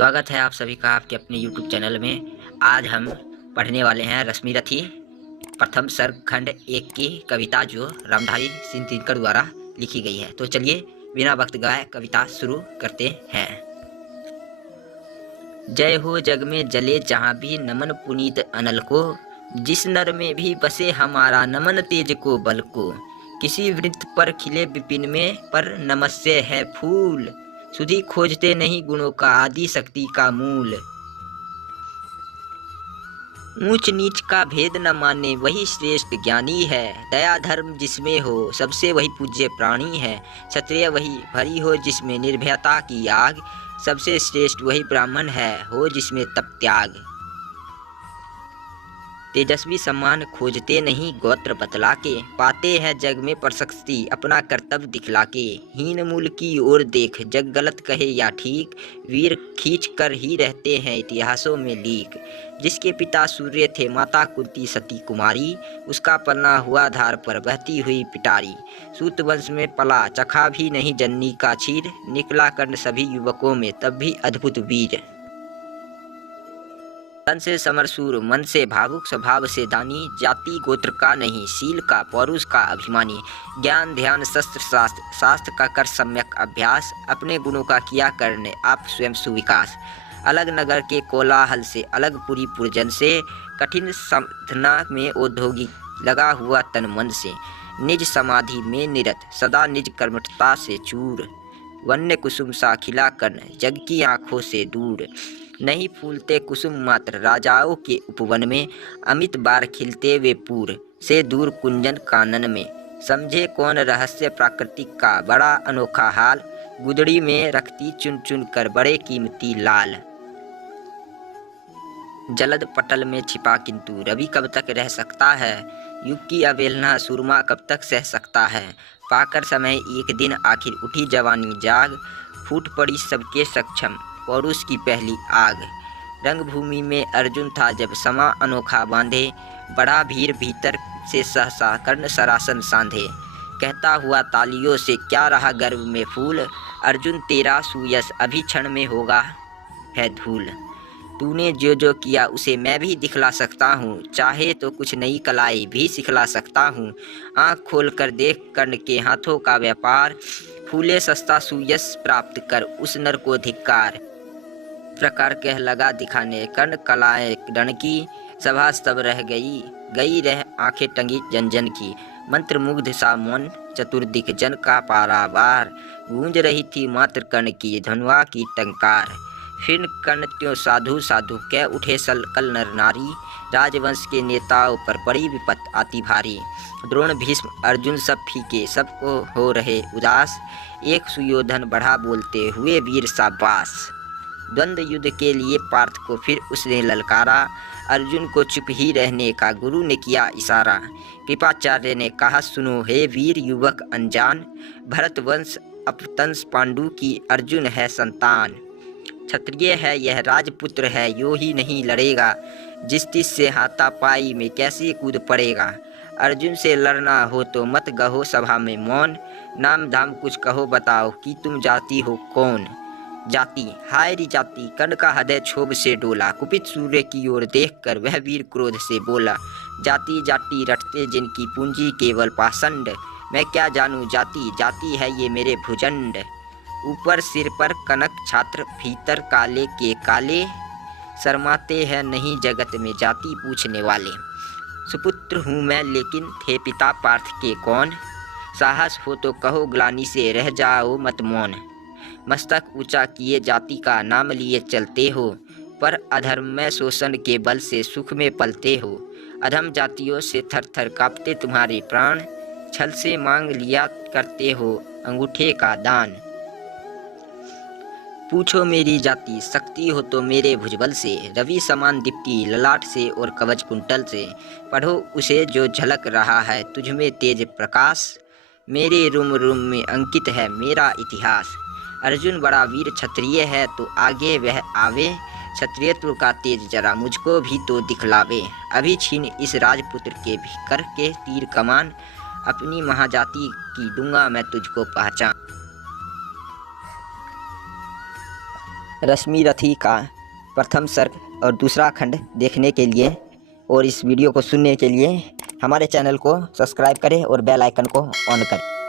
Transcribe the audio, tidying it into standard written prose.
स्वागत है आप सभी का आपके अपने YouTube चैनल में। आज हम पढ़ने वाले हैं रश्मि रथी प्रथम सर्ग खंड 1 की कविता जो रामधारी सिंह दिनकर द्वारा लिखी गई है। तो चलिए बिना वक्त गवाए कविता शुरू करते हैं। जय हो जग में जले जहाँ भी नमन पुनीत अनल को, जिस नर में भी बसे हमारा नमन तेज को बल को। किसी वृत्त पर खिले विपिन में पर नमस्य है फूल, सुधि खोजते नहीं गुणों का आदि शक्ति का मूल। ऊंच नीच का भेद न माने वही श्रेष्ठ ज्ञानी है, दया धर्म जिसमें हो सबसे वही पूज्य प्राणी है। क्षत्रिय वही भरी हो जिसमें निर्भयता की आग, सबसे श्रेष्ठ वही ब्राह्मण है हो जिसमें तप त्याग। तेजस्वी सम्मान खोजते नहीं गोत्र बतला के, पाते हैं जग में प्रशस्ति अपना कर्तव्य दिखला के। हीन मूल की ओर देख जग गलत कहे या ठीक, वीर खींच कर ही रहते हैं इतिहासों में लीक। जिसके पिता सूर्य थे माता कुंती सती कुमारी, उसका पलना हुआ धार पर बहती हुई पिटारी। सूत वंश में पला चखा भी नहीं जननी का क्षीर, निकला कर्ण सभी युवकों में तब भी अद्भुत वीर। तन से समरसूर मन से भावुक स्वभाव से दानी, जाति गोत्र का नहीं शील का पौरुष का अभिमानी। ज्ञान ध्यान शस्त्र शास्त्र शास्त्र का कर सम्यक अभ्यास, अपने गुणों का किया करने आप स्वयं सुविकास। अलग नगर के कोलाहल से अलग पूरी पुरजन से, कठिन साधना में औद्योगिक लगा हुआ तन मन से। निज समाधि में निरत सदा निज कर्मठता से चूर, वन्य कुसुम सा खिला कर्ण जग की आंखों से दूर। नहीं फूलते कुसुम मात्र राजाओं के उपवन में, अमित बार खिलते वे पूर से दूर कुंजन कानन में। समझे कौन रहस्य प्राकृतिक का बड़ा अनोखा हाल, गुदड़ी में रखती चुन चुन कर बड़े कीमती लाल। जलद पटल में छिपा किंतु रवि कब तक रह सकता है, युग की अवहेलना सुरमा कब तक सह सकता है। पाकर समय एक दिन आखिर उठी जवानी जाग, फूट पड़ी सबके सक्षम पौरुष की पहली आग। रंगभूमि में अर्जुन था जब समा अनोखा बांधे, बड़ा भीड़ भीतर से सहसा कर्ण सरासन सांधे। कहता हुआ तालियों से क्या रहा गर्व में फूल, अर्जुन तेरा सुयश अभी क्षण में होगा है धूल। तूने जो जो किया उसे मैं भी दिखला सकता हूँ, चाहे तो कुछ नई कलाई भी सिखला सकता हूँ। आँख खोल कर देख कर्ण के हाथों का व्यापार, फूले सस्ता सुयश प्राप्त कर उस नर को धिक्कार। प्रकार कह लगा दिखाने कर्ण कलाएं रण की, सभा स्तब रह गई रह आंखें टंगी जन जन की। मंत्र मुग्ध सा मौन चतुर्दिक जन का पारावार, गूंज रही थी मात्र कर्ण की धनुआ की टंकार। फिर कर्ण त्यों साधु साधु कह उठे कल नर नारी, राजवंश के नेताओं पर बड़ी विपत आती भारी। द्रोण भीष्म अर्जुन सब फीके सबको हो रहे उदास, एक सुयोधन बढ़ा बोलते हुए वीर शाबाश। द्वंद्व युद्ध के लिए पार्थ को फिर उसने ललकारा, अर्जुन को चुप ही रहने का गुरु ने किया इशारा। कृपाचार्य ने कहा सुनो हे वीर युवक अनजान, भरतवंश अपतंस पांडु की अर्जुन है संतान। क्षत्रिय है यह राजपुत्र है यो ही नहीं लड़ेगा, जिस तिस से हाथापाई में कैसे कूद पड़ेगा। अर्जुन से लड़ना हो तो मत गहो सभा में मौन, नाम धाम कुछ कहो बताओ कि तुम जाति हो कौन। जाति हाय री जाति कर्ण का हृदय क्षोभ से डोला, कुपित सूर्य की ओर देखकर वह वीर क्रोध से बोला। जाति जाति रटते जिनकी पूंजी केवल पाषंड, मैं क्या जानूं जाति जाति है ये मेरे भुजंड। ऊपर सिर पर कनक छात्र भीतर काले के काले, शर्माते हैं नहीं जगत में जाति पूछने वाले। सुपुत्र हूँ मैं लेकिन थे पिता पार्थ के कौन, साहस हो तो कहो ग्लानि से रह जाओ मत मौन। मस्तक ऊंचा किए जाति का नाम लिए चलते हो, पर अधर्म में शोषण के बल से सुख में पलते हो। अधम जातियों से थर थर कांपते तुम्हारे प्राण, छल से मांग लिया करते हो अंगूठे का दान। पूछो मेरी जाति शक्ति हो तो मेरे भुजबल से, रवि समान दीप्ति ललाट से और कवच कुंटल से। पढ़ो उसे जो झलक रहा है तुझमें तेज प्रकाश, मेरे रुम रुम में अंकित है मेरा इतिहास। अर्जुन बड़ा वीर क्षत्रिय है तो आगे वह आवे, क्षत्रियत्व का तेज जरा मुझको भी तो दिखलावे। अभी छीन इस राजपुत्र के भी कर के तीर कमान, अपनी महाजाति की दूंगा मैं तुझको पहचान। रश्मि रथी का प्रथम सर्ग और दूसरा खंड देखने के लिए और इस वीडियो को सुनने के लिए हमारे चैनल को सब्सक्राइब करें और बेल आइकन को ऑन करें।